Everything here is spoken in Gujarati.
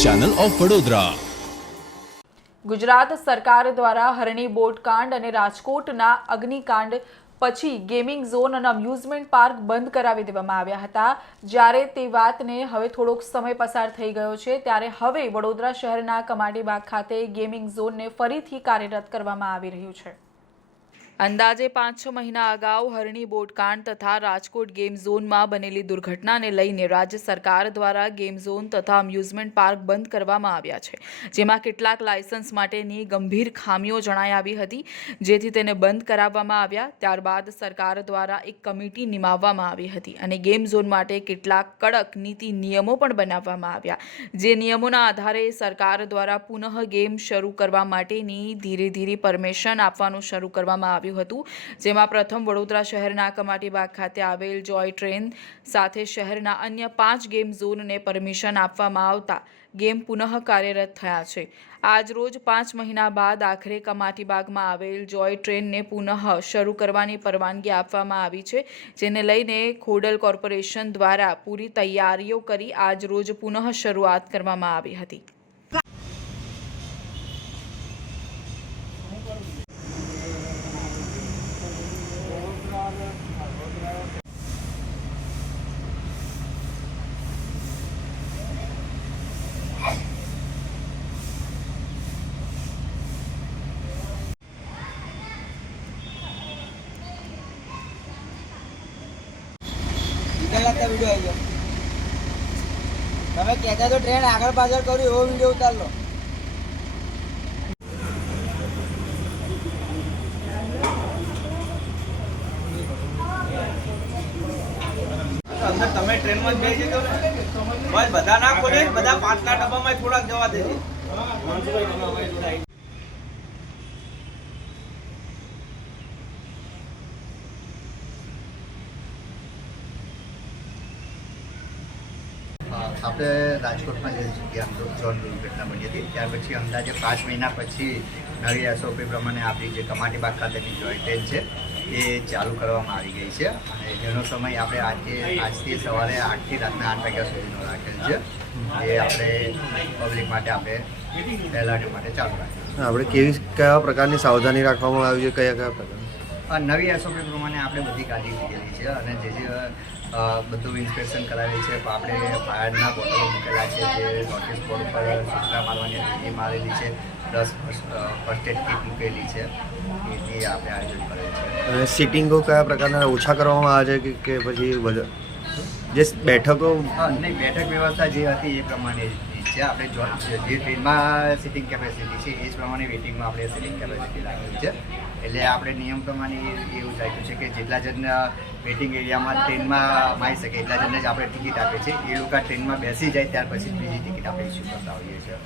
Channel of Vadodara. ગુજરાત સરકાર દ્વારા હરણી બોટકાંડ અને રાજકોટના અગ્નિકાંડ પછી ગેમિંગ ઝોન અને અમ્યુઝમેન્ટ પાર્ક બંધ કરાવી દેવામાં આવ્યા હતા. જ્યારે તે વાતને હવે થોડોક સમય પસાર થઈ ગયો છે, ત્યારે હવે વડોદરા શહેરના કમાટીબાગ ખાતે ગેમિંગ ઝોનને ફરીથી કાર્યરત કરવામાં આવી રહ્યું છે. અંદાજે પાંચ છ મહિના અગાઉ હરણી બોટકાંડ તથા રાજકોટ ગેમ ઝોનમાં બનેલી દુર્ઘટનાને લઈને રાજ્ય સરકાર દ્વારા ગેમ ઝોન તથા અમ્યુઝમેન્ટ પાર્ક બંધ કરવામાં આવ્યા છે, જેમાં કેટલાક લાયસન્સ માટેની ગંભીર ખામીઓ જણાઈ આવી હતી, જેથી તેને બંધ કરાવવામાં આવ્યા. ત્યારબાદ સરકાર દ્વારા એક કમિટી નિમાવવામાં આવી હતી અને ગેમ ઝોન માટે કેટલાક કડક નીતિ નિયમો પણ બનાવવામાં આવ્યા. જે નિયમોના આધારે સરકાર દ્વારા પુનઃ ગેમ શરૂ કરવા માટેની ધીરે ધીરે પરમિશન આપવાનું શરૂ કરવામાં આવ્યું. હતું. જેમાં પ્રથમ વડોદરા શહેરના કમાટીબાગ ખાતે આવેલ જોય ટ્રેન સાથે શહેરના અન્ય પાંચ ગેમ ઝોનને પરમિશન આપવામાં આવતા ગેમ પુનઃ કાર્યરત થયા છે. આજ રોજ પાંચ મહિના બાદ આખરે કમાટીબાગમાં આવેલ જોય ટ્રેનને પુનઃ શરૂ કરવાની પરવાનગી આપવામાં આવી છે, જેને લઈને ખોડલ કોર્પોરેશન દ્વારા પૂરી તૈયારીઓ કરી આજ રોજ પુનઃ શરૂઆત કરવામાં આવી હતી. તમે કહેતા તો ટ્રેન આગળ પાછળ કર્યું, એવો વીડિયો ઉતાર તમે ટ્રેનમાં જ બેસી ને? બસ બધા ના ખોલે, બધા પાંચના ડબ્બામાં થોડાક જવા દેજે આપણે રાજકોટમાં જે જગ્યા ઝોન દુર્ઘટના બની હતી, ત્યાર પછી અંદાજે પાંચ મહિના પછી નવી એસઓપી પ્રમાણે આપણી જે કમાટીબાગ ખાતેની જોઈન્ટ ટ્રેન છે, એ ચાલુ કરવામાં આવી ગઈ છે. અને જેનો સમય આપણે આજે, આજથી સવારે આઠથી રાતના આઠ વાગ્યા સુધીનો રાખેલ છે. એ આપણે પબ્લિક માટે આપણે પહેલાં માટે ચાલુ રાખેલ આપણે કેવી, કયા પ્રકારની સાવધાની રાખવામાં આવી છે, કયા કયા પ્રકાર નવી એસઓપી પ્રમાણે આપણે બધી કાળજી લીધેલી છે અને જે જે બધું ઇન્સ્પેક્શન કરાવેલ છે. આપણે ફાયરના બોટલો મૂકેલા છે જે નોટિસ બોર્ડ પર સૂચના મારવાની હતી એ મારેલી છે. પ્લસ ફર્સ્ટ એડ કીટ મૂકેલી છે. એથી આપણે આયોજન કરેલ છે. અને સિટિંગો કયા પ્રકારના? ઓછા કરવામાં આવે છે કે પછી જે બેઠકો? નહીં બેઠક વ્યવસ્થા જે હતી એ પ્રમાણે છે. આપણે જો ટ્રેનમાં સિટિંગ કેપેસિટી છે, એ જ પ્રમાણે વેટિંગમાં આપણે સિટિંગ કેપેસિટી રાખેલી છે. એટલે આપણે નિયમ પ્રમાણે એવું રાખ્યું છે કે જેટલા જણ વેટિંગ એરિયામાં ટ્રેનમાં માઈ શકે, એટલા જણને જ આપણે ટિકિટ આપીએ છીએ એ લોકો ટ્રેનમાં બેસી જાય, ત્યાર પછી બીજી ટિકિટ આપણે ઇસ્યુ કરતા હોઈએ છીએ.